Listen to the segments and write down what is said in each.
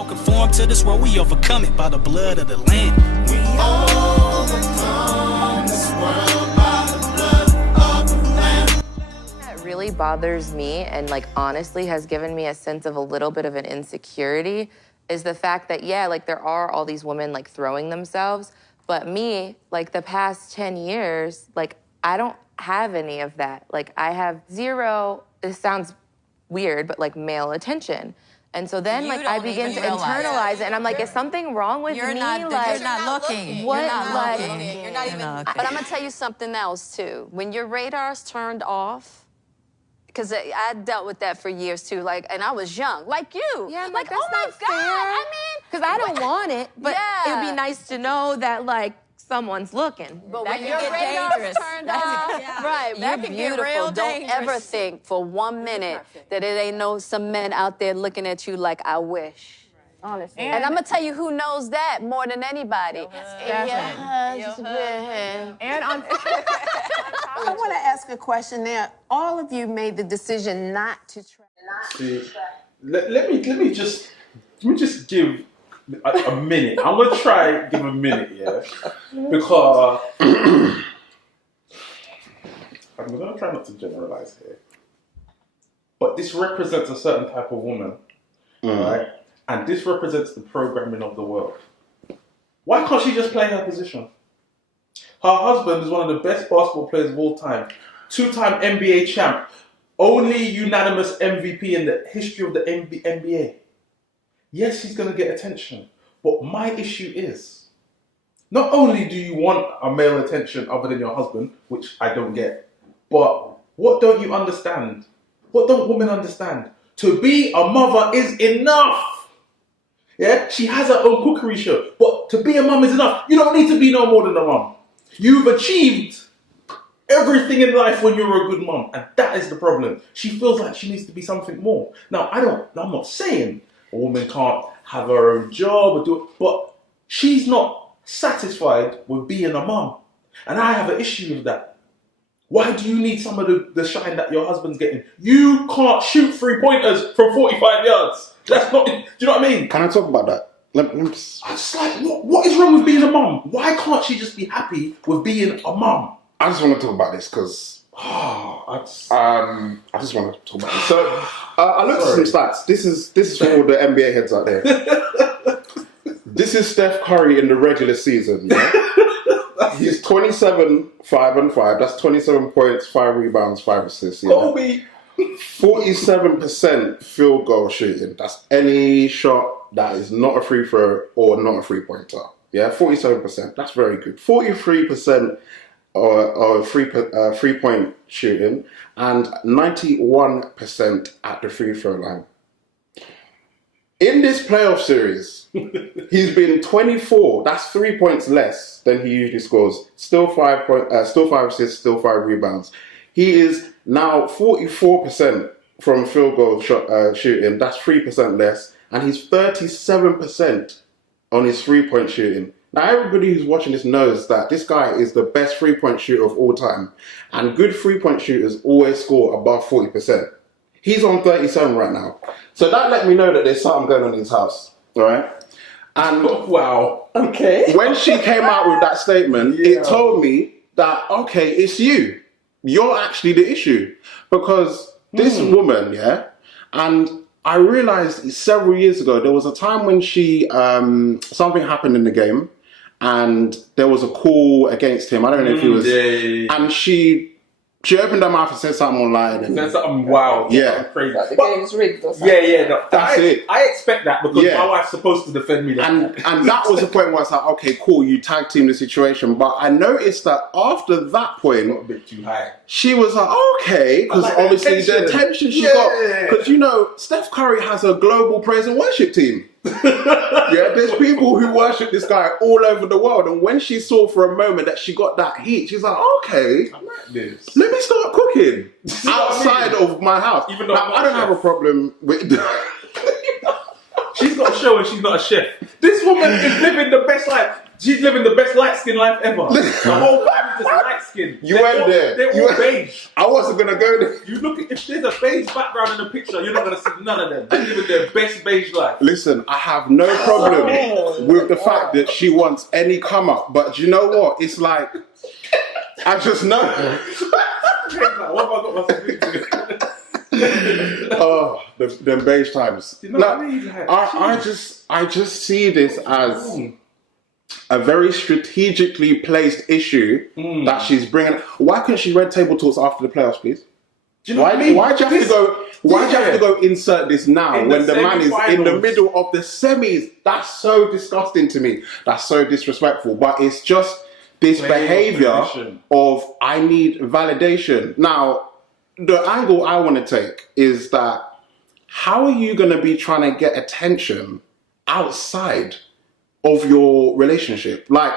don't conform to this world, we overcome it by the blood of the Lamb. We overcome this world by the blood of the Lamb. That really bothers me and like honestly has given me a sense of a little bit of an insecurity is the fact that, yeah, like there are all these women like throwing themselves, but me, like the past 10 years, like I don't have any of that. Like I have zero, this sounds weird, but like male attention. And so then like I begin to internalize it and I'm like, is something wrong with me? You're not looking. What? You're not Like, looking. You're not even looking. But I'm gonna tell you something else too. When your radar's turned off, because I dealt with that for years too, like, and I was young, like you. Yeah, like, that's oh my not God, fair. I mean. Because I don't want it, but Yeah. it'd be nice to know that like someone's looking. But That when can your get radar's dangerous. turned off, right, That you're can get beautiful. real Don't dangerous. ever think for 1 minute that it ain't some men out there looking at you like I wish. Honestly. And I'm gonna tell you who knows that more than anybody. And on I want to ask a question now. All of you made the decision not to try. See, let me just give a minute. I'm gonna try give a minute, yeah, because I'm gonna try not to generalize here, but this represents a certain type of woman, right? And this represents the programming of the world. Why can't she just play her position? Her husband is one of the best basketball players of all time, 2-time NBA champ, only unanimous MVP in the history of the NBA. Yes, he's going to get attention, but my issue is, not only do you want a male attention other than your husband, which I don't get, but what don't you understand? What don't women understand? To be a mother is enough. Yeah, she has her own cookery show, but to be a mum is enough. You don't need to be no more than a mum. You've achieved everything in life when you're a good mum, and that is the problem. She feels like she needs to be something more. Now, I'm not saying a woman can't have her own job or do it, but she's not satisfied with being a mum, and I have an issue with that. Why do you need some of the shine that your husband's getting? You can't shoot 3-pointers from 45 yards. That's not. Do you know what I mean? Can I talk about that? Let me just... I just like, what is wrong with being a mum? Why can't she just be happy with being a mum? I just want to talk about this because I just want to talk about this. So I looked at some stats. This is for all the NBA heads out there. This is Steph Curry in the regular season. Yeah? He's 27, 5 and 5. That's 27 points, 5 rebounds, 5 assists. Yeah? Kobe. 47% field goal shooting. That's any shot that is not a free throw or not a 3-pointer. Yeah, 47%. That's very good. 43% or 3-point shooting, and 91% at the free throw line. In this playoff series, he's been 24. That's 3 points less than he usually scores. Still 5 assists, still 5 rebounds. He is now 44% from field goal shooting. That's 3% less, and he's 37% on his 3-point shooting. Now, everybody who's watching this knows that this guy is the best 3-point shooter of all time, and good 3-point shooters always score above 40%. He's on 37 right now. So that let me know that there's something going on in his house, all right? And wow. Okay. When she came out with that statement, it told me that, okay, it's you. You're actually the issue. Because this woman, yeah, and I realized several years ago, there was a time when she, something happened in the game, and there was a call against him. I don't know if he was, and she opened her mouth and said something online. And said something wild. Yeah. Crazy. The game's rigged or something. Yeah. No, That's it. I expect that because my wife's supposed to defend me. And that was the point where I was like, okay, cool, you tag team the situation. But I noticed that after that point, got a bit too high. she was like, okay, because like obviously the attention she got. Because, you know, Steph Curry has a global praise and worship team. Yeah, there's people who worship this guy all over the world. And when she saw for a moment that she got that heat, she's like, okay, I like this. let me start cooking outside of my house. Even though Now, I don't have a problem with... She's got a show and she's not a chef. This woman is living the best life. She's living the best light skin life ever. The whole family just light skin. You went there. They're all beige. I wasn't gonna go there. You look at, if there's a beige background in the picture, you're not gonna see none of them. They're living their best beige life. Listen, I have no problem with the fact that she wants any come up, but do you know what? It's like, I just know. What have I got myself into? Oh, them beige times. You know what I mean? I just see this as a very strategically placed issue that she's bringing. Why couldn't she red table talks after the playoffs, please? Do you know what I mean? Why do you have to go? Why do you have to go insert this now when the man is in the middle of the semis? That's so disgusting to me. That's so disrespectful. But it's just this behavior of I need validation. Now, the angle I want to take is that how are you going to be trying to get attention outside of your relationship? Like,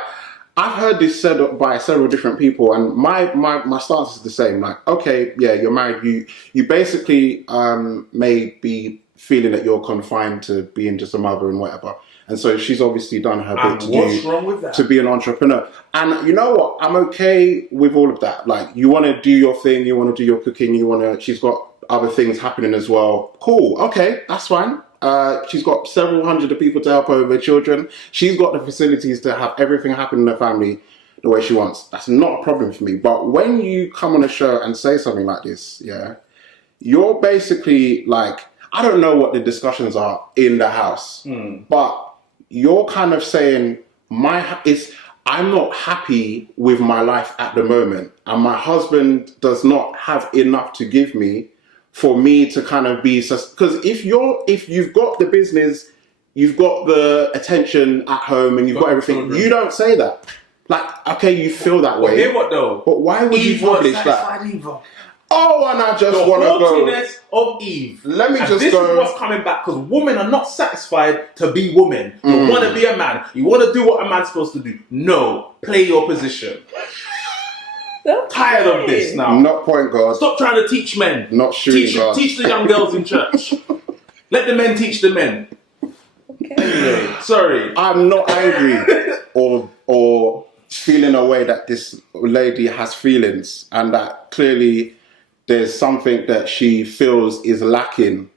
I've heard this said by several different people, and my stance is the same. Like, okay, yeah, you're married. You basically may be feeling that you're confined to being just a mother and whatever. And so she's obviously done her bit to be an entrepreneur. And you know what? I'm okay with all of that. Like, you want to do your thing, you want to do your cooking, she's got other things happening as well. Cool. Okay, that's fine. She's got several hundred of people to help her with her children. She's got the facilities to have everything happen in her family the way she wants. That's not a problem for me. But when you come on a show and say something like this, yeah, you're basically like, I don't know what the discussions are in the house, but you're kind of saying, I'm not happy with my life at the moment, and my husband does not have enough to give me for me to kind of be, because if you've got the business, you've got the attention at home, and you've got everything, you don't say that. Like, okay, you feel that way. Hear what though? But why would you publish that? Either. Oh, and I just want to go. The haughtiness of Eve. Let me just this go. This is what's coming back, because women are not satisfied to be women. You want to be a man. You want to do what a man's supposed to do. No, play your position. Tired of this now. Not point guard. Stop trying to teach men. Not shooting guard. Teach the young girls in church. Let the men teach the men. Okay. Anyway, sorry. I'm not angry or feeling a way that this lady has feelings, and that clearly there's something that she feels is lacking.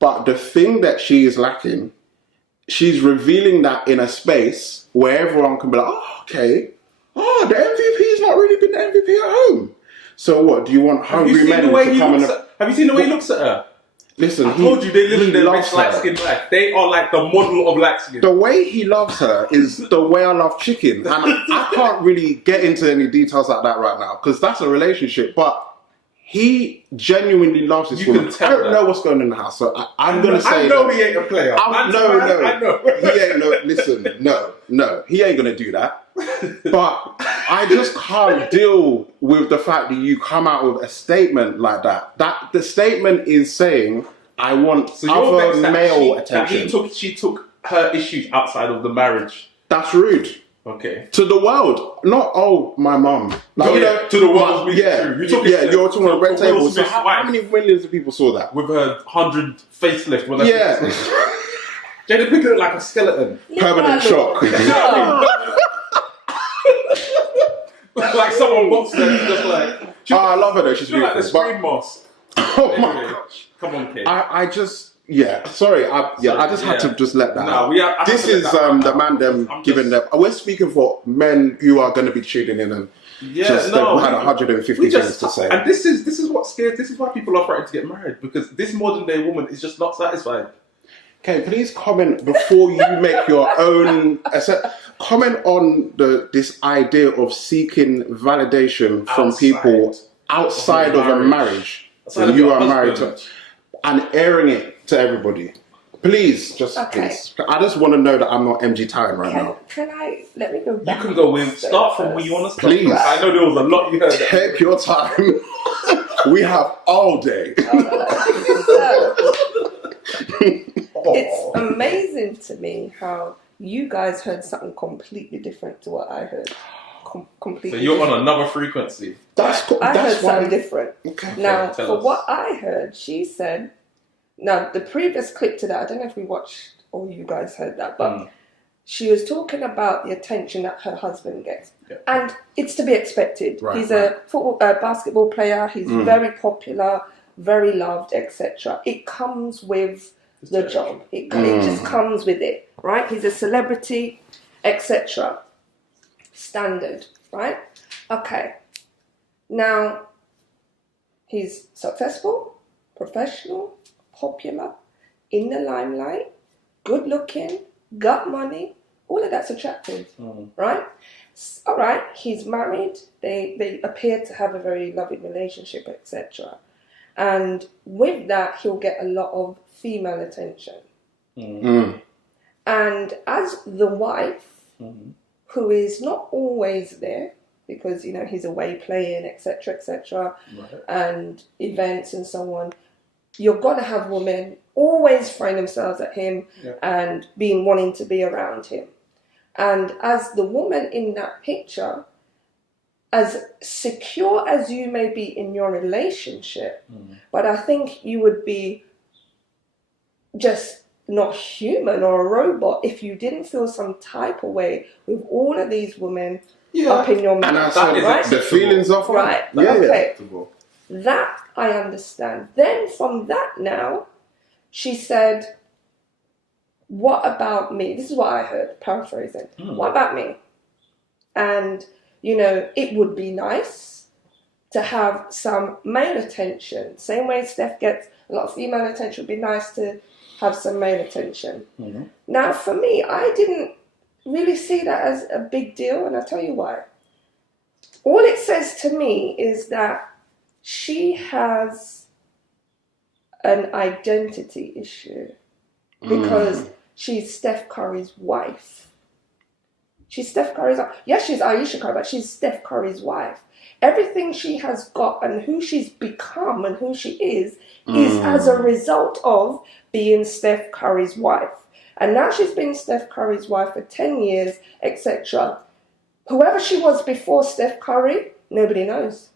But the thing that she is lacking, she's revealing that in a space where everyone can be like, oh, okay. Oh, the MVP's not really been the MVP at home. So what, do you want hungry men to come and... Have you seen the way he looks at her? Listen, I told you they live in their best light-skinned life. They are like the model of light skin. The way he loves her is the way I love chicken. And I can't really get into any details like that right now, because that's a relationship. But he genuinely loves this woman. I don't know what's going on in the house, so I'm going to say... I know he ain't a player. I know. He ain't listen, no. He ain't going to do that. But I just can't deal with the fact that you come out with a statement like that. That the statement is saying, I want other male attention. She took her issues outside of the marriage. That's rude. Okay. To the world, not my mum. Like, to the world. You're talking about red table. So how many millions of people saw that? With her 100 facelift. Jada Pinkett looked like a skeleton. Permanent shock. Like someone boxed her, just like... I love her though, she's beautiful. Like the screen moss. Oh my gosh. Come on, kid. I just... Yeah, sorry. I just had to just let that out. This is the Mandem giving them... We're speaking for men who are going to be tuning in and had 150 things to say. And this is what scares... This is why people are frightened to get married, because this modern day woman is just not satisfied. Okay, please comment before you make your own... Comment on this idea of seeking validation from people outside of a marriage that you are married to, and airing it to everybody. Please, please. I just want to know that I'm not MG Tyron right now. Let me go back? You can go in. Start from where you want to start. Please. I know there was a lot you heard. Take your time. We have all day. It's amazing to me how you guys heard something completely different to what I heard. Completely. So you're on another frequency. I heard something different. Okay. Now, for what I heard, she said. Now, the previous clip to that, I don't know if we watched or you guys heard that, but she was talking about the attention that her husband gets. Yeah. And it's to be expected. Right, He's a basketball player. He's very popular, very loved, etc. It comes with the job. It just comes with it, right? He's a celebrity, etc. Standard, right? Okay. Now, he's successful, professional, popular, in the limelight, good looking, got money, all of that's attractive, right? All right, he's married, they appear to have a very loving relationship, etc. And with that, he'll get a lot of female attention. And as the wife, who is not always there, because, you know, he's away playing, etc., and events and so on, you're going to have women always throwing themselves at him and wanting to be around him. And as the woman in that picture, as secure as you may be in your relationship, but I think you would be just not human or a robot if you didn't feel some type of way with all of these women up in your mouth. Right? The feelings of right. Okay. That I understand. Then from that now, she said, what about me? This is what I heard, paraphrasing. What about me? And, you know, it would be nice to have some male attention. Same way Steph gets a lot of female attention, it would be nice to have some male attention. Now, for me, I didn't really see that as a big deal, and I'll tell you why. All it says to me is that she has an identity issue because she's Steph Curry's wife. She's Steph Curry's wife. Yes, she's Ayesha Curry, but she's Steph Curry's wife. Everything she has got and who she's become and who she is as a result of being Steph Curry's wife. And now she's been Steph Curry's wife for 10 years, etc. Whoever she was before Steph Curry, nobody knows.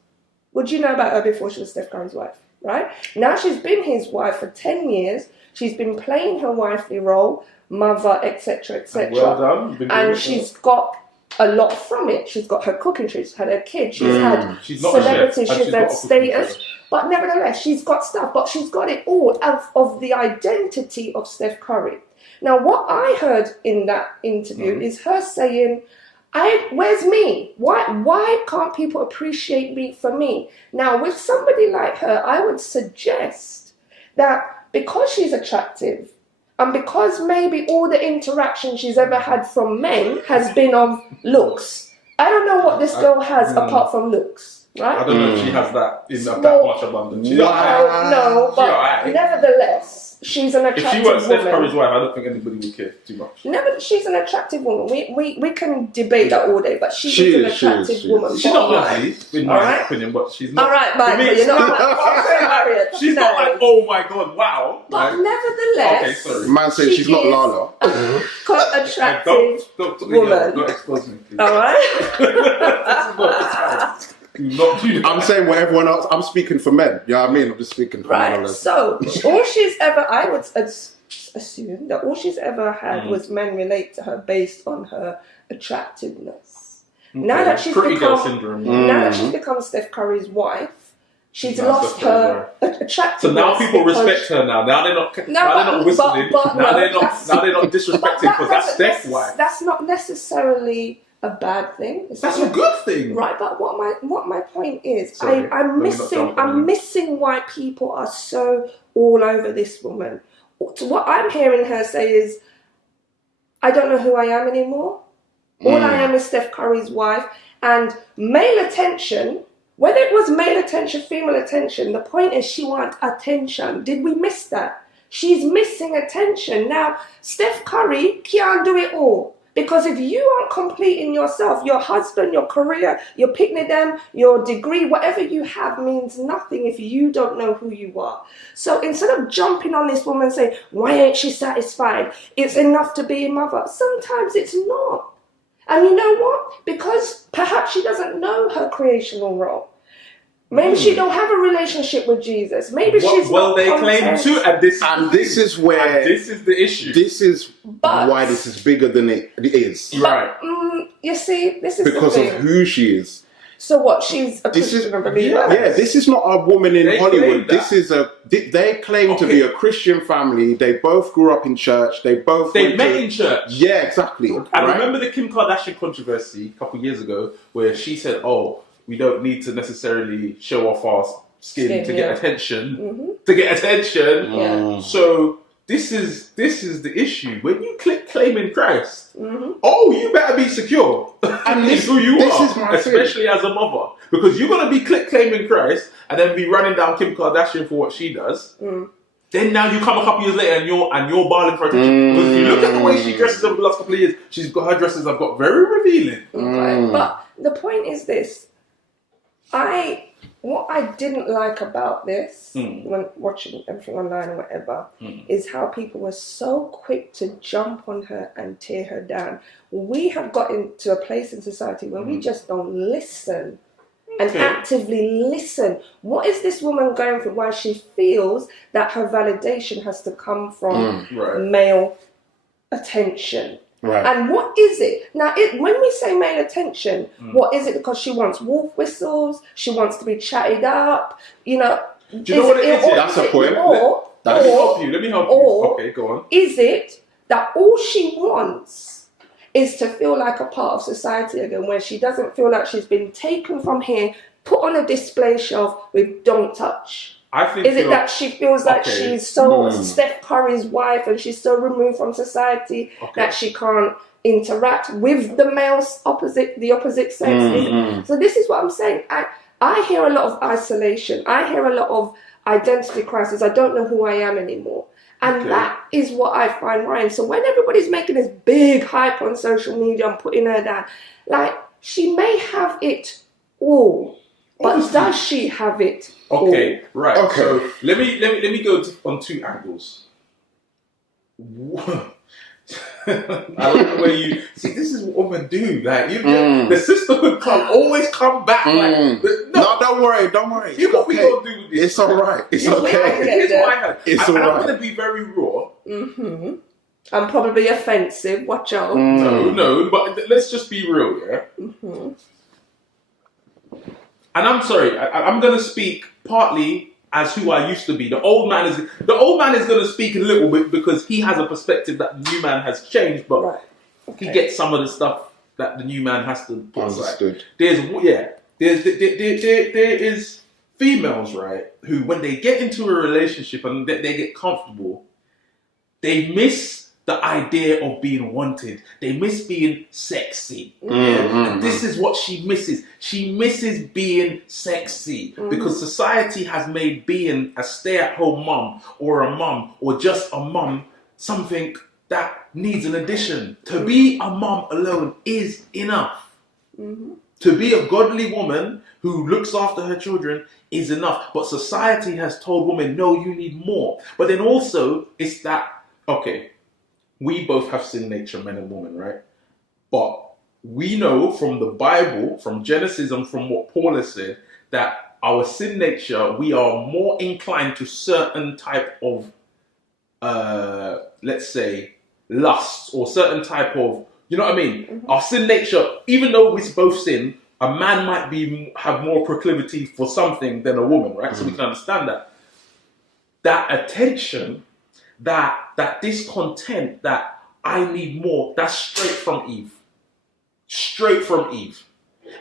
What do you know about her before she was Steph Curry's wife, right? Now she's been his wife for 10 years. She's been playing her wifely role, mother, etc., etc. Well done. And she's got a lot from it. She's got her cooking, she's had her kids, she's had celebrity, she's had status. But nevertheless, she's got stuff, but she's got it all of the identity of Steph Curry. Now, what I heard in that interview is her saying, where's me? Why can't people appreciate me for me? Now, with somebody like her, I would suggest that because she's attractive and because maybe all the interaction she's ever had from men has been of looks. I don't know what this girl has apart from looks, right? I don't know if she has that in that much abundance. No, but nevertheless, she's an attractive woman. If she weren't Steph Curry's wife, I don't think anybody would care too much. No, she's an attractive woman. We can debate that all day, but she is an attractive woman. She's not ugly, in my opinion, but she's not. All right, Mike, but you're not like, she's not like, oh my god, wow. But nevertheless, okay, sorry. Man said she's not Lala. Quite attractive woman. Don't expose me, please. All right. I'm saying what everyone else. I'm speaking for men. You know what I mean? I'm just speaking for men. Right. So all she's ever, I would assume that all she's ever had was men relate to her based on her attractiveness. Okay. Now that she's become Steph Curry's wife, she's lost her attractiveness. So now people respect her. Now they're not whistling. Now they're not disrespecting because that's Steph's wife. That's not necessarily a bad thing. That's a good thing, right? But what my point is, I'm missing why people are so all over this woman. What I'm hearing her say is, I don't know who I am anymore. All I am is Steph Curry's wife, and male attention. Whether it was male attention, female attention, the point is she wants attention. Did we miss that? She's missing attention. Now, Steph Curry can't do it all. Because if you aren't complete in yourself, your husband, your career, your picnic, your degree, whatever you have means nothing if you don't know who you are. So instead of jumping on this woman and saying, why ain't she satisfied? It's enough to be a mother. Sometimes it's not. And you know what? Because perhaps she doesn't know her creational role. Maybe she don't have a relationship with Jesus. Maybe she's not they claim content. to, and this is where this is the issue. This is why this is bigger than it is. Right. You see, this is Because the of thing. who she is. So what? She's a This is Christian believer. yeah. This is not a woman in They Hollywood. claim This is they claim to be a Christian family. They both grew up in church. They met in church. Yeah, exactly. I remember the Kim Kardashian controversy a couple years ago, where she said, "Oh, we don't need to necessarily show off our skin to get attention. To get attention." Yeah. So this is the issue. When you click claiming Christ, oh, you better be secure. And this who you this are, is my especially as a mother, because you're gonna be click claiming Christ and then be running down Kim Kardashian for what she does. Then now you come a couple years later and you're barling for attention. Because if you look at the way she dresses over the last couple of years, her dresses have got very revealing. Right. But the point is this: what I didn't like about this when watching everything online or whatever is how people were so quick to jump on her and tear her down. We have gotten to a place in society where we just don't listen and actively listen. What is this woman going through? Why she feels that her validation has to come from male attention. Right. And what is it? Now, when we say male attention, what is it? Because she wants wolf whistles, she wants to be chatted up, you know. Do you know what it is? That's a point. Let me help you. Okay, go on. Is it that all she wants is to feel like a part of society again, where she doesn't feel like she's been taken from here, put on a display shelf with "don't touch"? Is it that she feels like she's so Steph Curry's wife and she's so removed from society that she can't interact with the males the opposite sex? So this is what I'm saying. I hear a lot of isolation. I hear a lot of identity crisis. I don't know who I am anymore. And that is what I find worrying. So when everybody's making this big hype on social media and putting her down, like, she may have it all. But does she have it? Okay, right. Okay. So let me go on two angles. I like the way you see. This is what women do. Like the sisterhood club always come back. Like, no, don't worry. You know what we gonna do with this? It's all right. It's okay. Here's what I had. It's all right. I'm gonna be very raw. I'm probably offensive. Watch out. No, but let's just be real, yeah. And I'm sorry, I'm going to speak partly as who I used to be. The old man is going to speak a little bit because he has a perspective that the new man has changed, but he gets some of the stuff that the new man has to put aside. There is females, right, who when they get into a relationship and they get comfortable, they miss the idea of being wanted. They miss being sexy. And this is what she misses. She misses being sexy because society has made being a stay-at-home mum or a mum or just a mum something that needs an addition. To be a mum alone is enough. To be a godly woman who looks after her children is enough. But society has told women, no, you need more. But then also, it's that, we both have sin nature, men and women, right? But we know from the Bible, from Genesis and from what Paul has said, that our sin nature, we are more inclined to certain type of, let's say, lust or certain type of, you know what I mean? Our sin nature, even though we both sin, a man might have more proclivity for something than a woman, right? So we can understand that. That attention, that discontent, that I need more, that's straight from Eve. Straight from Eve.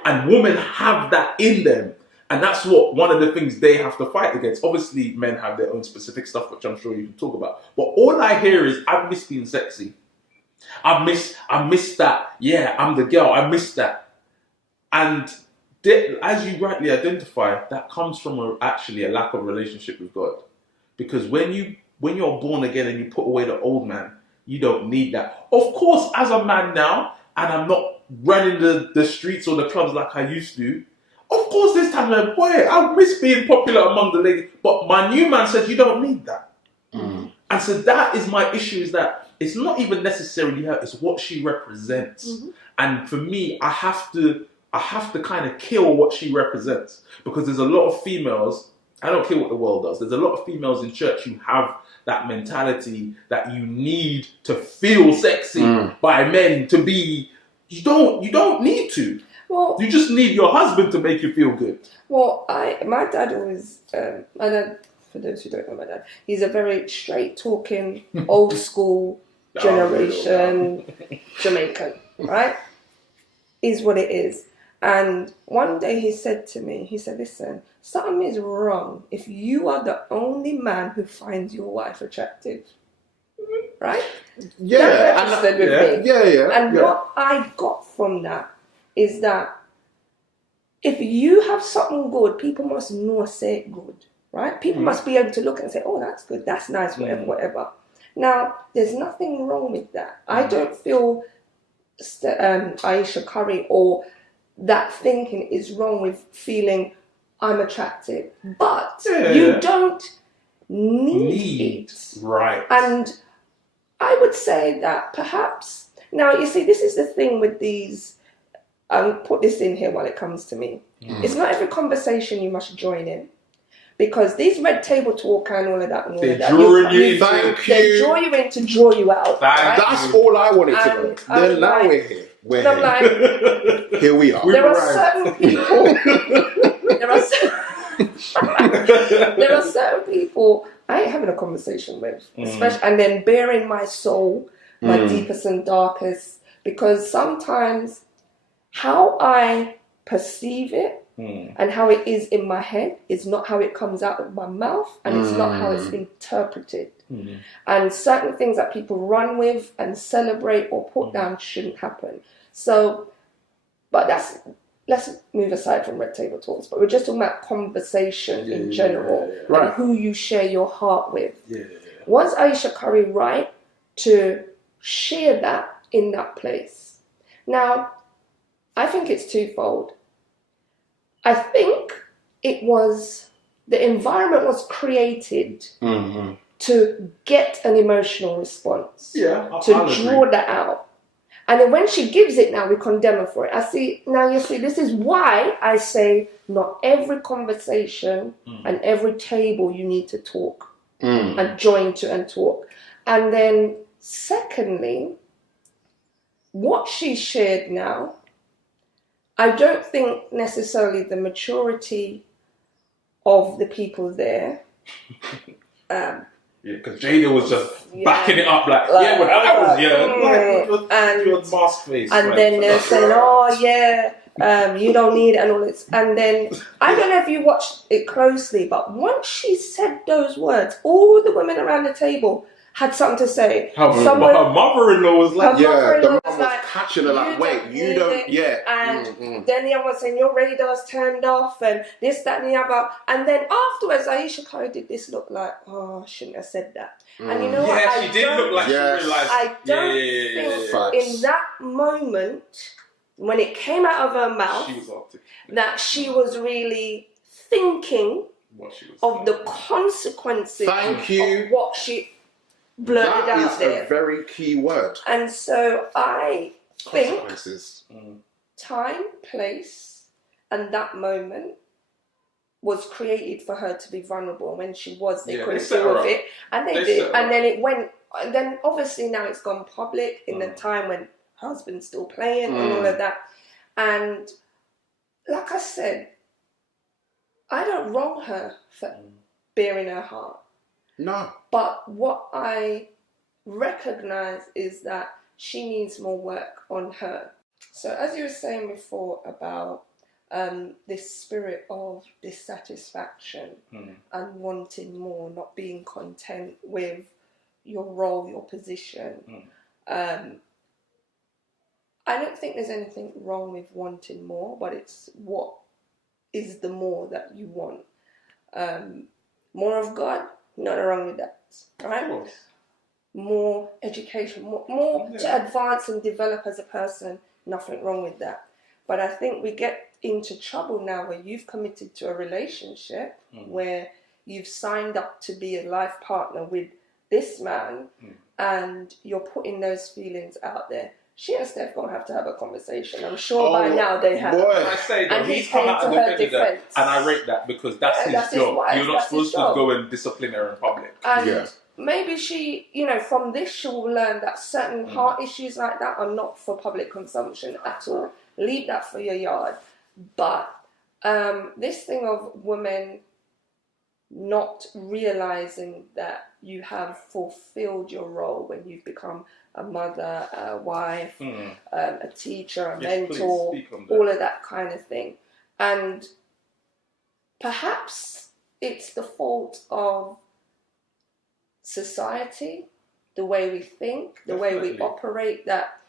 And women have that in them. And that's one of the things they have to fight against. Obviously, men have their own specific stuff, which I'm sure you can talk about. But all I hear is, I miss being sexy. I miss that. Yeah, I'm the girl. I miss that. And as you rightly identify, that comes from actually a lack of relationship with God. Because when you're born again and you put away the old man, you don't need that. Of course, as a man now, and I'm not running the streets or the clubs like I used to, of course this time, boy, I miss being popular among the ladies. But my new man says you don't need that. And so that is my issue, is that it's not even necessarily her, it's what she represents. And for me, I have to I have to kind of kill what she represents, because there's a lot of females. I don't care what the world does. There's a lot of females in church who have that mentality that you need to feel sexy by men to be. You don't need to. Well, you just need your husband to make you feel good. Well, my dad always, my dad, for those who don't know my dad, he's a very straight talking, old school generation Jamaican, right? Is what it is. And one day he said to me, he said, listen, something is wrong if you are the only man who finds your wife attractive. Right? Yeah. That registered with me. Yeah. And what I got from that is that if you have something good, people must know say it good, right? People must be able to look and say, oh, that's good, that's nice, whatever. Now, there's nothing wrong with that. I don't feel Ayesha Curry or that thinking is wrong with feeling I'm attractive. But you don't need it. Right. And I would say that perhaps, now you see, this is the thing with these, put this in here while it comes to me. It's not every conversation you must join in. Because these red table talk and all of that and all of that. They draw you in to draw you out. Right? That's all I wanted to know. Then now we're here. Here we are. There are certain people. there are certain people I ain't having a conversation with, especially, and then bearing my soul, my deepest and darkest, because sometimes how I perceive it and how it is in my head is not how it comes out of my mouth, and it's not how it's interpreted. And certain things that people run with and celebrate or put down shouldn't happen. So, but let's move aside from red table talks, but we're just talking about conversation in general and who you share your heart with. Was Ayesha Curry right to share that in that place? Now, I think it's twofold. I think the environment was created to get an emotional response, to draw that out. And then when she gives it now, we condemn her for it. You see, this is why I say not every conversation and every table you need to talk and join to and talk. And then secondly, what she shared now, I don't think necessarily the maturity of the people there. Because Jada was just backing it up like mask face. And then they're saying, you don't need it and all this. And then, I don't know if you watched it closely, but once she said those words, all the women around the table had something to say. Her mother-in-law was like, the mom was catching her like, wait, you don't, And then the other one saying, your radar's turned off, and this, that, and the other. And then afterwards, Ayesha Curry did this look like, I shouldn't have said that. And you know what? Yeah, she did look like she realised. I don't think in that moment, when it came out of her mouth, that she was really thinking of the consequences of what she blurted out there. That is a very key word. And so I think time, place, and that moment was created for her to be vulnerable. When she was, they couldn't deal with it, and they did. And then it went. And then obviously now it's gone public in the time when her husband's still playing and all of that. And like I said, I don't wrong her for bearing her heart. No. But what I recognize is that she needs more work on her. So as you were saying before about this spirit of dissatisfaction and wanting more, not being content with your role, your position, I don't think there's anything wrong with wanting more, but it's what is the more that you want. More of God, nothing wrong with that, right? More education, more to advance and develop as a person, nothing wrong with that. But I think we get into trouble now where you've committed to a relationship, where you've signed up to be a life partner with this man, and you're putting those feelings out there. she and Steph gonna have to have a conversation. I'm sure by now they have. Boy. I say though, And he's he's come came out and to her defended that, defense. and I rate that because that's Yeah, his that's his job. wife, You're not that's his supposed to job. go and discipline her in public. And Yeah. maybe she, from this she will learn that certain heart issues like that are not for public consumption at all. Leave that for your yard. But this thing of women not realizing that you have fulfilled your role when you've become a mother, a wife, a teacher, a Yes, please, mentor, speak on that. all of that kind of thing. And perhaps it's the fault of society, the way we think, the way we Definitely. operate, that,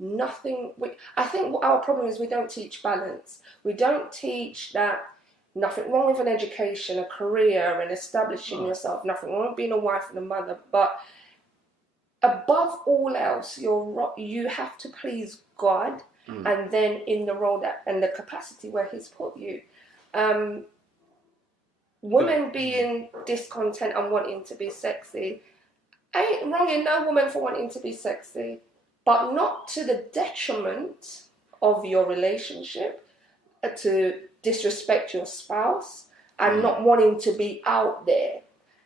nothing. I think our problem is we don't teach balance. We don't teach that nothing wrong with an education, a career, and establishing yourself, nothing wrong with being a wife and a mother, but above all else, you have to please God, and then in the role and the capacity where He's put you. Women being discontent and wanting to be sexy, ain't wrong in no woman for wanting to be sexy, but not to the detriment of your relationship, to disrespect your spouse, and not wanting to be out there.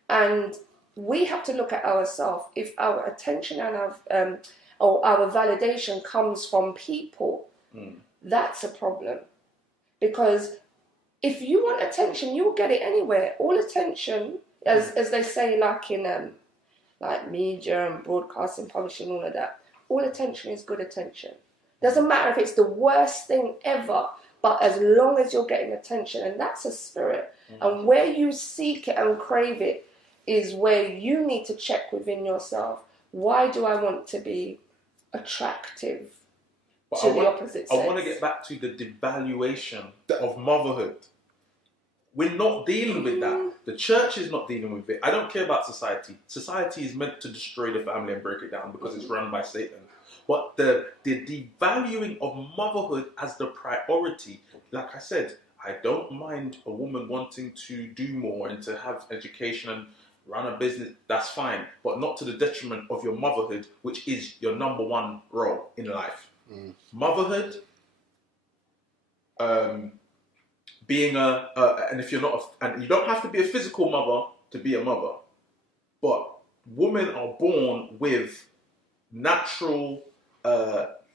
And we have to look at ourselves. If our attention and our validation comes from people, that's a problem. Because if you want attention, you will get it anywhere. All attention, as they say, like in like media and broadcasting, publishing, all of that, all attention is good attention. Doesn't matter if it's the worst thing ever, but as long as you're getting attention, and that's a spirit. And where you seek it and crave it is where you need to check within yourself. Why do I want to be attractive to the opposite sex? I want to get back to the devaluation of motherhood. We're not dealing with that. The church is not dealing with it. I don't care about society. Society is meant to destroy the family and break it down because it's run by Satan. But the devaluing of motherhood as the priority, like I said, I don't mind a woman wanting to do more and to have education and run a business, that's fine, but not to the detriment of your motherhood, which is your number one role in life. Motherhood, being and if you're not, and you don't have to be a physical mother to be a mother, but women are born with natural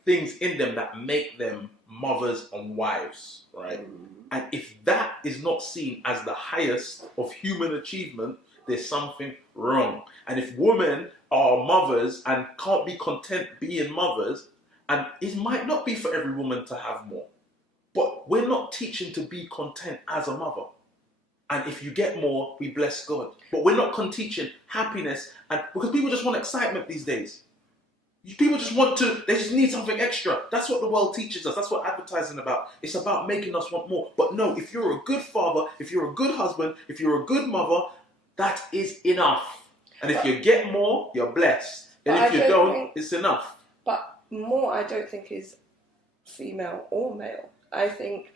things in them that make them mothers and wives, right? And if that is not seen as the highest of human achievement, there's something wrong. And if women are mothers and can't be content being mothers, and it might not be for every woman to have more, but we're not teaching to be content as a mother. And if you get more, we bless God. But we're not teaching happiness, and because people just want excitement these days. People just they just need something extra. That's what the world teaches us. That's what advertising about. It's about making us want more. But no, if you're a good father, if you're a good husband, if you're a good mother, that is enough. And if you get more, you're blessed. And if you don't, it's enough. But more, I don't think, is female or male. I think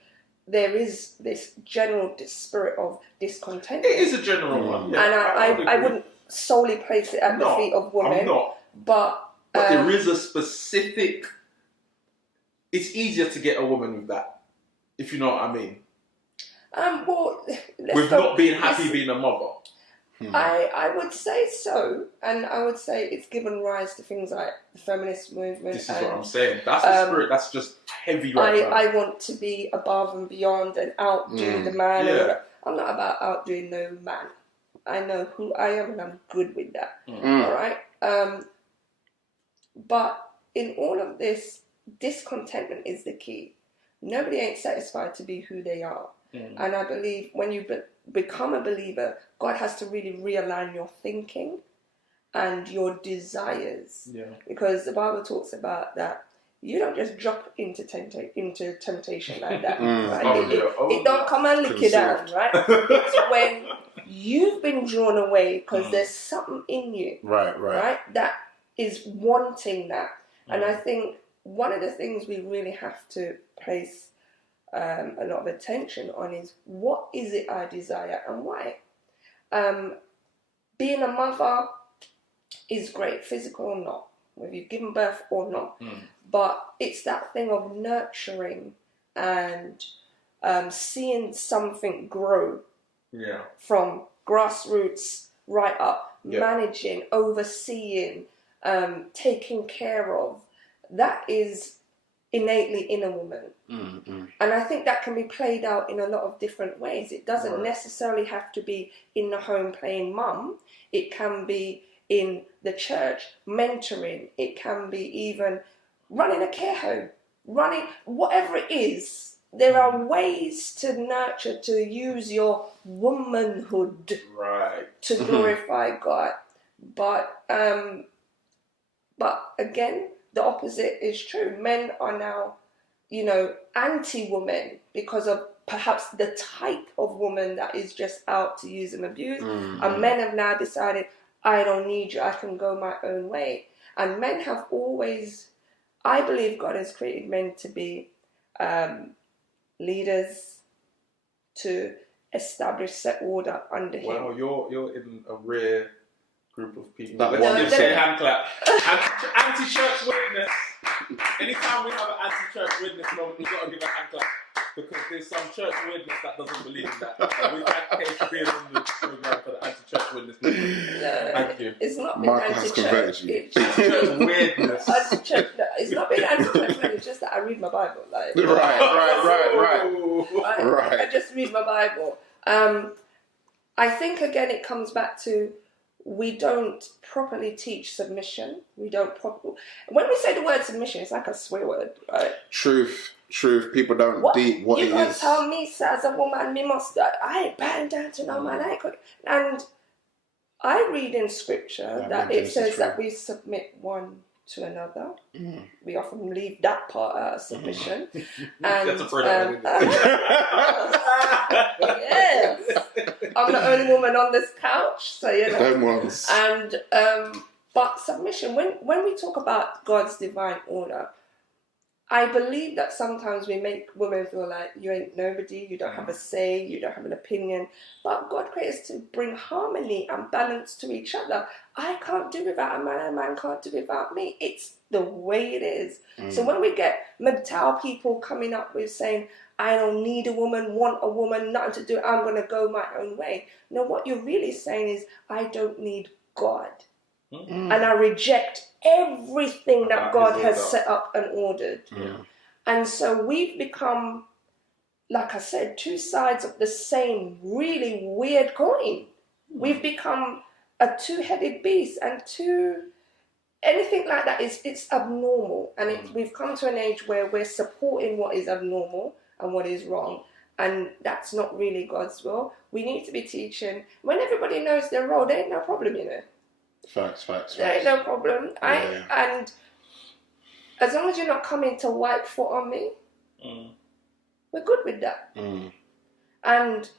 there is this general spirit of discontent. It is a general one. Yeah, and I wouldn't solely place it at the feet of women. I'm not. But there is a specific... It's easier to get a woman with that, if you know what I mean. With not being happy being a mother. I would say so, and I would say it's given rise to things like the feminist movement. This is what I'm saying. That's the spirit. That's just heavy right now. I want to be above and beyond and outdo the man. Yeah. I'm not about outdoing no man. I know who I am, and I'm good with that. All right. But in all of this, discontentment is the key. Nobody ain't satisfied to be who they are. And I believe when you become a believer, God has to really realign your thinking and your desires. Yeah. Because the Bible talks about that you don't just drop into temptation like that. Right? It don't come and lick you down, right? It's when you've been drawn away because there's something in you, right, that is wanting that. And I think one of the things we really have to place a lot of attention on is, what is it I desire and why? Being a mother is great, physical or not. whether you've given birth or not. But it's that thing of nurturing and seeing something grow from grassroots right up, managing, overseeing, taking care of. That is innately in a woman. And I think that can be played out in a lot of different ways. It doesn't necessarily have to be in the home playing mum. It can be in the church, mentoring. It can be even running a care home, running whatever it is. There are ways to nurture, to use your womanhood to glorify God. But again, the opposite is true. Men are now, anti-woman because of perhaps the type of woman that is just out to use and abuse. And men have now decided, I don't need you, I can go my own way. And men have always, I believe God has created men to be leaders, to establish set order under him. Well, you're in a rare group of people. That Let's give a hand clap. Anti-church witness. Anytime we have an anti-church witness moment, we've got to give a hand clap. Because there's some church witness that doesn't believe in that. So we thank Kate for being on the program for the anti-church witness movement. Thank you. It's not been Michael has converted you. Anti-church weirdness. It's not been anti-church, it's just that I read my Bible. Like, Right. I just read my Bible. I think, again, it comes back to we don't properly teach submission. We don't properly... When we say the word submission, it's like a swear word, right? Truth. People don't deep what it is. You can't tell me, sir, as a woman, me must... I ain't bowing down to no man. And I read in scripture that it says that we submit one to another. We often leave that part out of submission. And, that's a pretty yes. I'm the only woman on this couch, so Them ones. And but submission, when we talk about God's divine order, I believe that sometimes we make women feel like you ain't nobody, you don't have a say, you don't have an opinion. But God created us to bring harmony and balance to each other. I can't do without a man, and a man can't do without me. It's the way it is. So when we get MGTOW people coming up with saying, I don't need a woman, want a woman, nothing to do, I'm going to go my own way. No, what you're really saying is, I don't need God. And I reject everything that God has set up and ordered. And so we've become, like I said, two sides of the same really weird coin. We've become a two-headed beast, and anything like that it's abnormal. And we've come to an age where we're supporting what is abnormal and what is wrong. And that's not really God's will. We need to be teaching. When everybody knows their role, there ain't no problem, Facts. There ain't no problem. And as long as you're not coming to wipe foot on me, we're good with that. And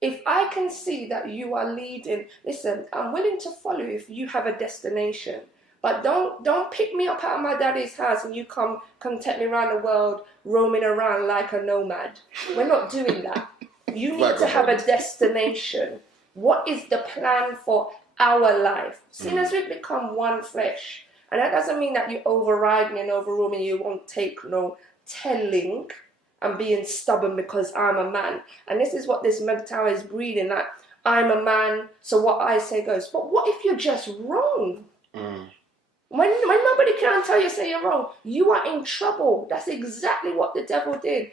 if I can see that you are leading, listen, I'm willing to follow you if you have a destination. But don't pick me up out of my daddy's house and you come take me around the world roaming around like a nomad. We're not doing that. You need to have a destination. What is the plan for our life? Seeing as we've become one flesh. And that doesn't mean that you override me and overrule me. You won't take no telling and being stubborn because I'm a man. And this is what this MGTOW is breeding. Like, I'm a man, so what I say goes. But what if you're just wrong? When nobody can tell you, say you're wrong, you are in trouble. That's exactly what the devil did.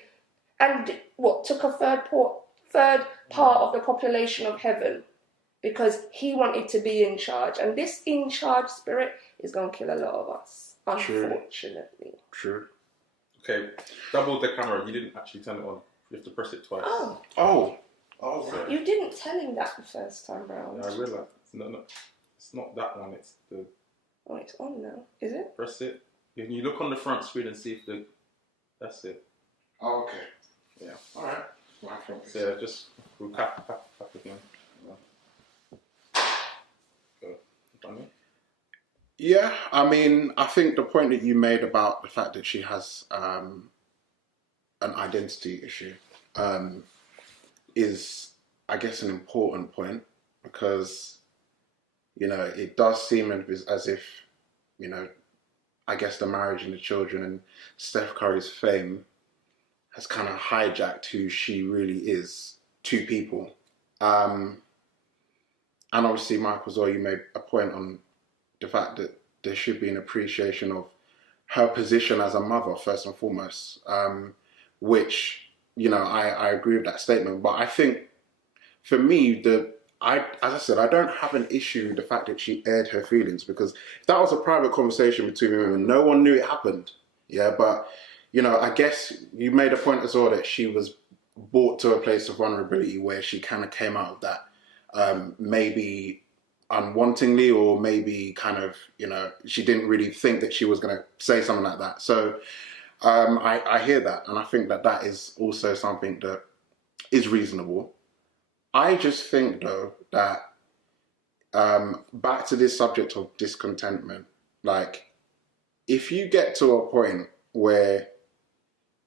And took a third part of the population of heaven because he wanted to be in charge. And this in charge spirit is going to kill a lot of us, unfortunately. True. Okay, double the camera. You didn't actually turn it on. You have to press it twice. Oh, right. You didn't tell him that the first time round. Yeah, I realised. It's not that one. It's the... Oh, it's on now. Is it? Press it. Can you look on the front screen and see if that's it? Oh, okay. Yeah. All right. So yeah, just we'll cap again. Go. Yeah, I mean, I think the point that you made about the fact that she has an identity issue is, I guess, an important point because, it does seem as if, I guess, the marriage and the children and Steph Curry's fame has kind of hijacked who she really is to people. And obviously, Michael, as well, you made a point on the fact that there should be an appreciation of her position as a mother, first and foremost, which, you know, I agree with that statement. But I think, for me, as I said, I don't have an issue with the fact that she aired her feelings, because if that was a private conversation between women, no one knew it happened. Yeah, but, you know, I guess you made a point as well that she was brought to a place of vulnerability where she kind of came out of that, maybe unwantingly, or maybe kind of, you know, she didn't really think that she was going to say something like that. So I hear that, and I think that that is also something that is reasonable. I just think, though, that back to this subject of discontentment, like, if you get to a point where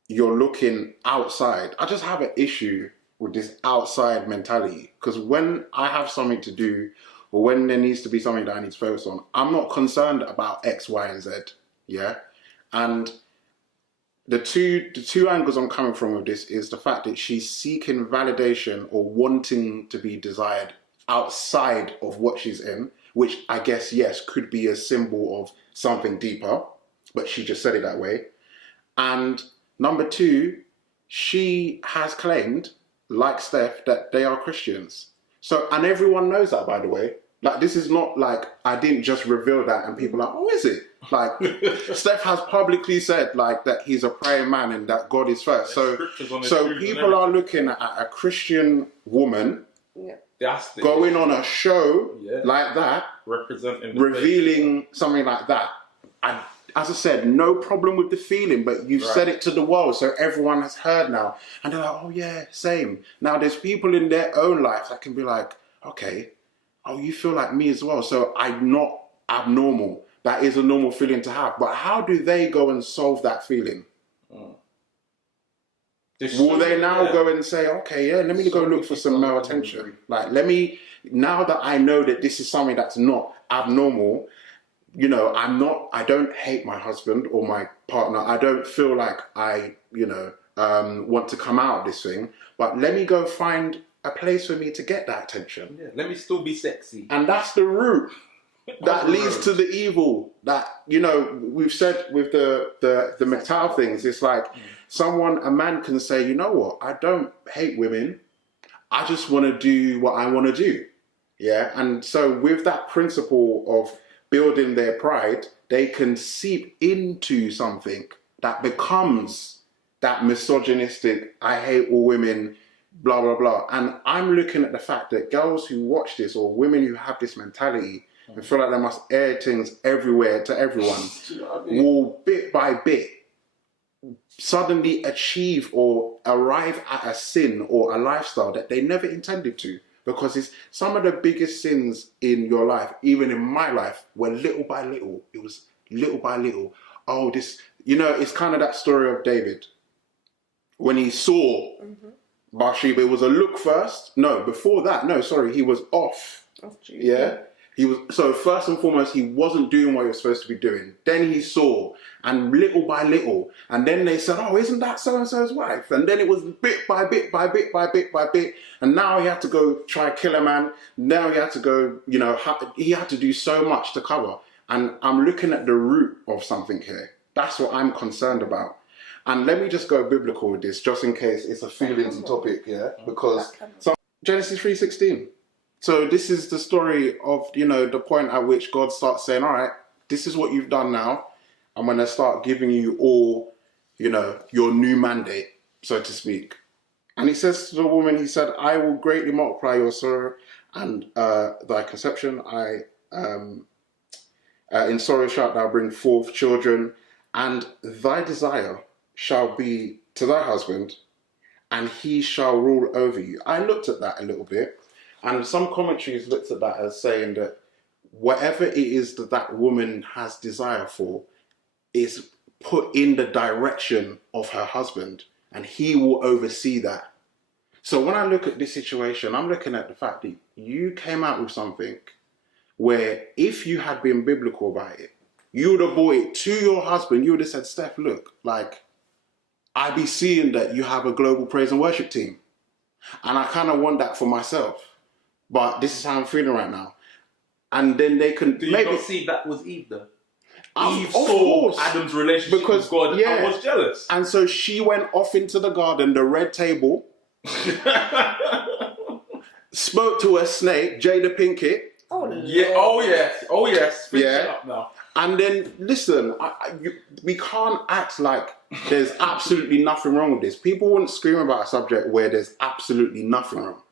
you're looking outside, I just have an issue with this outside mentality, because when I have something to do, or when there needs to be something that I need to focus on, I'm not concerned about X, Y, and Z, yeah? And the two angles I'm coming from with this is the fact that she's seeking validation or wanting to be desired outside of what she's in, which I guess, yes, could be a symbol of something deeper, but she just said it that way. And number two, she has claimed, like Steph, that they are Christians. So, and everyone knows that, by the way. Like, this is not like I didn't just reveal that and people are like, oh, is it? Like, Steph has publicly said, like, that he's a praying man and that God is first. So people are looking at a Christian woman going on a show like that, revealing something like that. And as I said, no problem with the feeling, but you've said it to the world, so everyone has heard now. And they're like, oh yeah, same. Now there's people in their own life that can be like, okay, oh, you feel like me as well, so I'm not abnormal. That is a normal feeling to have. But how do they go and solve that feeling? Will they now go and say, okay, yeah, let me go look for some male attention. Like, now that I know that this is something that's not abnormal, you know, I don't hate my husband or my partner. I don't feel like I, you know, want to come out of this thing, but let me go find a place for me to get that attention. Yeah, let me still be sexy. And that's the route that leads to the evil that, you know, we've said with the McTow things. It's like a man can say, you know what, I don't hate women. I just want to do what I want to do. Yeah. And so with that principle of building their pride, they can seep into something that becomes that misogynistic, I hate all women, blah, blah, blah. And I'm looking at the fact that girls who watch this, or women who have this mentality and feel like they must air things everywhere to everyone, will bit by bit suddenly achieve or arrive at a sin or a lifestyle that they never intended to. Because it's some of the biggest sins in your life, even in my life, were little by little. It was little by little. Oh, this, you know, it's kind of that story of David. When he saw Bathsheba, it was a look first. No, before that, no, sorry, he was off. Yeah? He was, so first and foremost, he wasn't doing what he was supposed to be doing. Then he saw, and little by little, and then they said, oh, isn't that so-and-so's wife? And then it was bit by bit by bit by bit by bit, and now he had to go try kill a man. Now he had to go, you know, he had to do so much to cover. And I'm looking at the root of something here. That's what I'm concerned about. And let me just go biblical with this, just in case it's a feelings topic, yeah? Because Genesis 3:16. So this is the story of, you know, the point at which God starts saying, all right, this is what you've done now. I'm going to start giving you all, you know, your new mandate, so to speak. And he says to the woman, he said, I will greatly multiply your sorrow and thy conception. In sorrow shalt thou bring forth children, and thy desire shall be to thy husband, and he shall rule over you. I looked at that a little bit. And some commentaries looked at that as saying that whatever it is that that woman has desire for is put in the direction of her husband, and he will oversee that. So when I look at this situation, I'm looking at the fact that you came out with something where if you had been biblical about it, you would have brought it to your husband. You would have said, Steph, look, like, I be seeing that you have a global praise and worship team. And I kind of want that for myself. But this is how I'm feeling right now. And then they can... Do you maybe not see that was Eve, though? Eve of saw course. Adam's relationship with God and was jealous. And so she went off into the garden, the red table, spoke to a snake, Jada Pinkett. Oh, yeah. Oh, yes. Oh, yes. Finish it up now. And then, listen, we can't act like there's absolutely nothing wrong with this. People wouldn't scream about a subject where there's absolutely nothing wrong.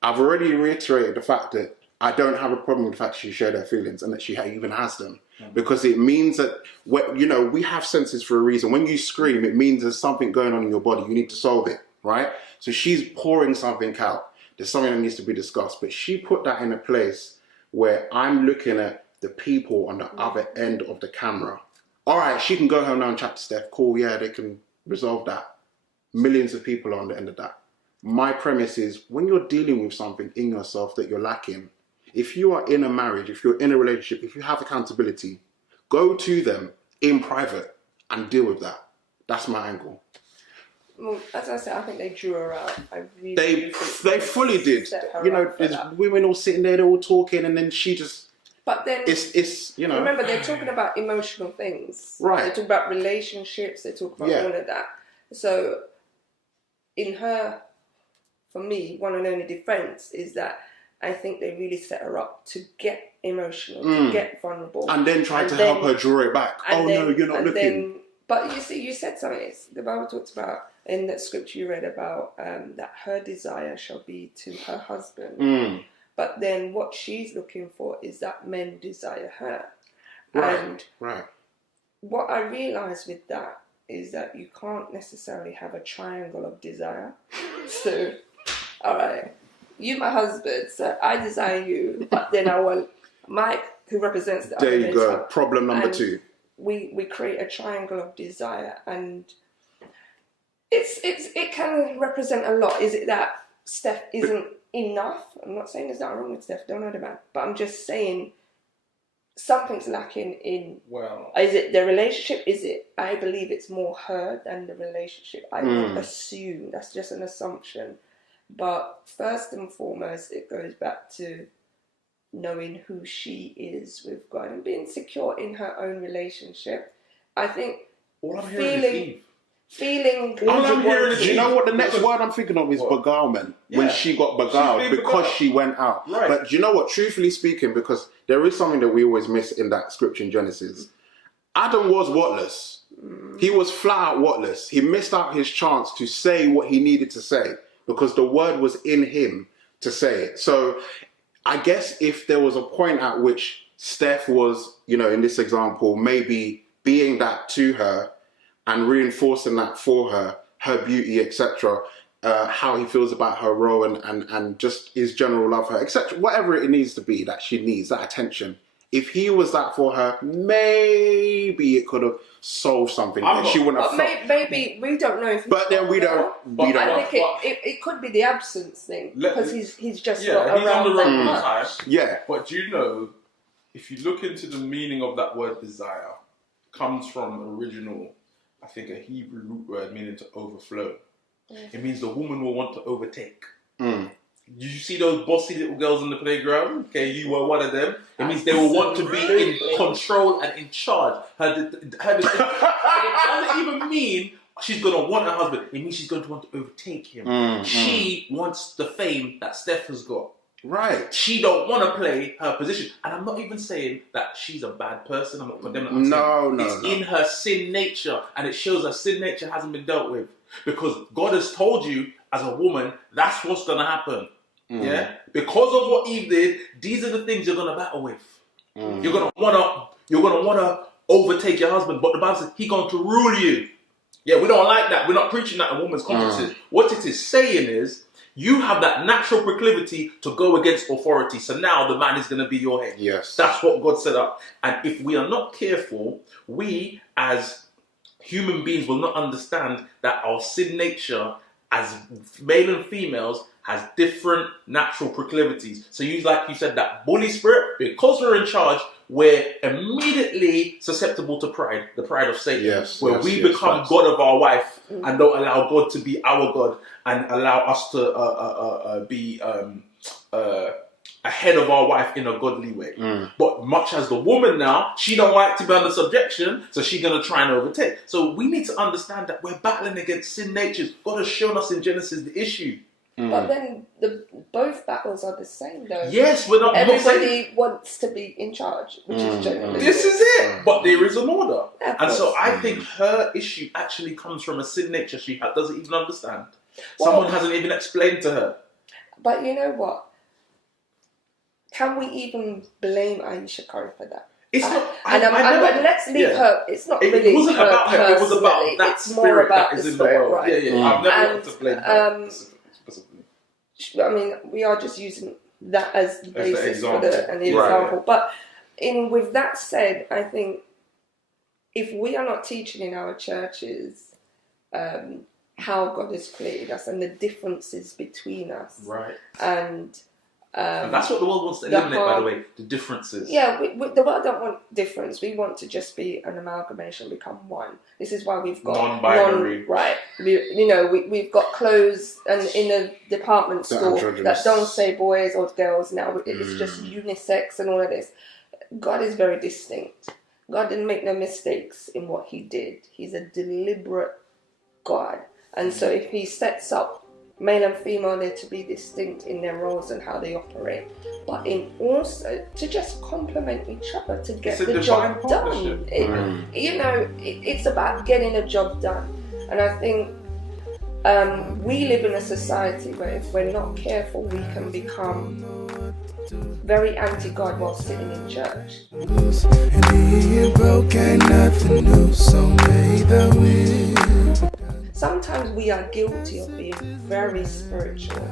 I've already reiterated the fact that I don't have a problem with the fact she shared her feelings and that she even has them. Because it means that, we have senses for a reason. When you scream, it means there's something going on in your body. You need to solve it, right? So she's pouring something out. There's something that needs to be discussed. But she put that in a place where I'm looking at the people on the other end of the camera. All right, she can go home now and chat to Steph. Cool, yeah, they can resolve that. Millions of people are on the end of that. My premise is, when you're dealing with something in yourself that you're lacking, if you are in a marriage, if you're in a relationship, if you have accountability, go to them in private and deal with that. That's my angle. Well, as I said, I think they drew her out. They fully did. There's women all sitting there, they're all talking, and then she just... But then... It's Remember, they're talking about emotional things. Right. They talk about relationships, they talk about all of that. So, in her, for me, one and only defense is that I think they really set her up to get emotional, to get vulnerable. And then try to help her draw it back. Oh, no, you're not looking. But you see, you said something. The Bible talks about, in that scripture you read about, that her desire shall be to her husband. But then what she's looking for is that men desire her. And what I realised with that is that you can't necessarily have a triangle of desire. So, all right, you my husband, so I desire you, but then I want Mike, who represents the other. There you go. Problem number 2. We create a triangle of desire, and it can represent a lot. Is it that Steph isn't enough? I'm not saying there's nothing wrong with Steph. Don't know the man, but I'm just saying something's lacking in. Well, is it the relationship? Is it? I believe it's more her than the relationship. I would assume that's just an assumption. But first and foremost, it goes back to knowing who she is with God and being secure in her own relationship. I think all I'm hearing is Eve. All I'm hearing is Eve. Do you know what the next word I'm thinking of is beguilement? Yeah. When she got beguiled because she went out. Right. But do you know what? Truthfully speaking, because there is something that we always miss in that scripture in Genesis. Adam was whatless. He was flat out whatless. He missed out his chance to say what he needed to say, because the word was in him to say it. So I guess if there was a point at which Steph was, in this example, maybe being that to her and reinforcing that for her, her beauty, etc., how he feels about her role and just his general love for her, etc., whatever it needs to be that she needs, that attention. If he was that for her, maybe it could have solved something. She wouldn't have. Maybe we don't know if. But then we don't. I think it could be the absence thing, because he's just not he's around on the that road much. Yeah. But do you know, if you look into the meaning of that word desire, comes from original, I think, a Hebrew root word meaning to overflow. It means the woman will want to overtake. You see those bossy little girls in the playground? Okay, you were one of them. It means they will want to be in control and in charge. It doesn't even mean she's going to want her husband. It means she's going to want to overtake him. She wants the fame that Steph has got. Right. She don't want to play her position. And I'm not even saying that she's a bad person. I'm not condemning her. It's in her sin nature. And it shows her sin nature hasn't been dealt with. Because God has told you, as a woman, that's what's going to happen. Yeah? Because of what Eve did, these are the things you're going to battle with. You're going to want to overtake your husband. But the Bible says he's going to rule you. Yeah, we don't like that. We're not preaching that at women's conferences. What it is saying is, you have that natural proclivity to go against authority. So now the man is going to be your head. Yes. That's what God set up. And if we are not careful, we as human beings will not understand that our sin nature as male and females has different natural proclivities. So like you said, that bully spirit, because we're in charge, we're immediately susceptible to pride, the pride of Satan, where we become God of our wife and don't allow God to be our God and allow us to be ahead of our wife in a godly way. But much as the woman now, she don't like to be under subjection, so she's going to try and overtake. So we need to understand that we're battling against sin natures. God has shown us in Genesis the issue. But then both battles are the same, though. Yes, we're not. Everybody wants to be in charge, which is generally. This is it. But there is an order, and so I think her issue actually comes from a sin nature she doesn't even understand. Someone hasn't even explained to her. But you know what? Can we even blame Ayesha Curry for that? It's not. And let's leave her. It's not really. It wasn't about her. It was about that it's spirit more about that is the in the spirit, world. right? Yeah. I've never wanted to blame her specifically. I mean, we are just using that as the basis for the example. Right. But with that said, I think if we are not teaching in our churches how God has created us and the differences between us, right, and that's what the world wants to eliminate, by the way, the differences. Yeah, the world don't want difference. We want to just be an amalgamation, become one. This is why we've got non-binary. Right. We've got clothes and in a department store that don't say boys or girls now. It's just unisex and all of this. God is very distinct. God didn't make no mistakes in what he did. He's a deliberate God. And so if he sets up male and female, they're to be distinct in their roles and how they operate, but in also to just complement each other to get the job done. It's about getting a job done. And I think we live in a society where if we're not careful, we can become very anti-God while sitting in church. Sometimes we are guilty of being very spiritual.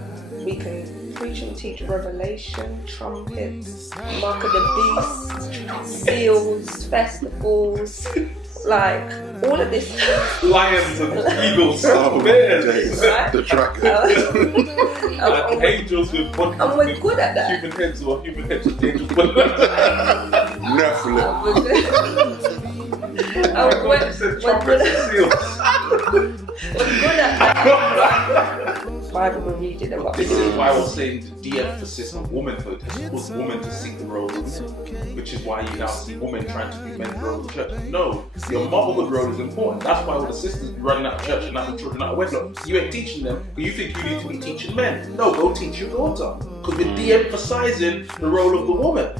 We can preach and teach revelation, trumpets, mark of the beast, seals, festivals, like all of this. Lions and eagles, bears, the dragon, and angels with bodies. And we're good at that. Human heads or human heads with angels. Nephilim. We're good at that. Bible we're reading about. This is why I was saying the de-emphasis of womanhood has caused women to seek the role of men, which is why you now see women trying to be men's role in church. No, your motherhood role is important. That's why all the sisters be running out of church and having children out of wedlock. You ain't teaching them, but you think you need to be teaching men. No, go teach your daughter, because we're de-emphasizing the role of the woman.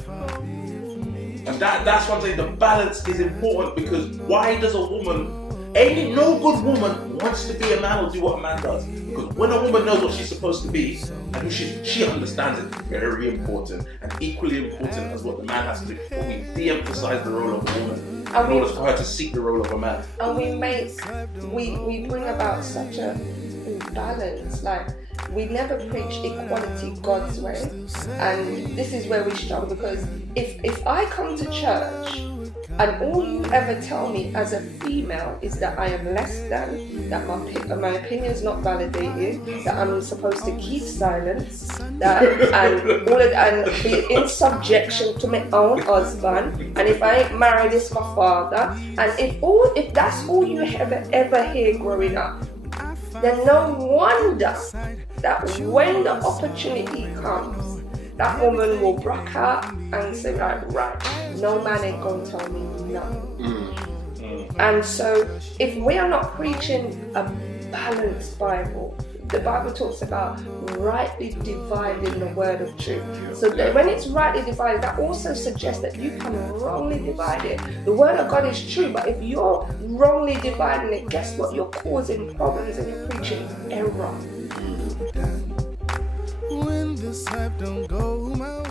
And that's what I'm saying, the balance is important, because why does a woman, no good woman wants to be a man or do what a man does. Because when a woman knows what she's supposed to be and who she understands it, very important, and equally important as what the man has to do. But we de-emphasize the role of a woman in order for her to seek the role of a man. And we bring about such a imbalance, like we never preach equality God's way, and this is where we struggle, because if I come to church and all you ever tell me as a female is that I am less than, that my opinion is not validated, that I'm supposed to keep silence, and be in subjection to my own husband, and if I ain't married, it's my father, and if that's all you ever hear growing up, then no wonder that when the opportunity comes, that woman will rock out and say, right, no man ain't gonna tell me nothing. And so if we are not preaching a balanced Bible, the Bible talks about rightly dividing the word of truth. So that when it's rightly divided, that also suggests that you can wrongly divide it. The word of God is true, but if you're wrongly dividing it, guess what? You're causing problems and you're preaching error. When this life don't go my way.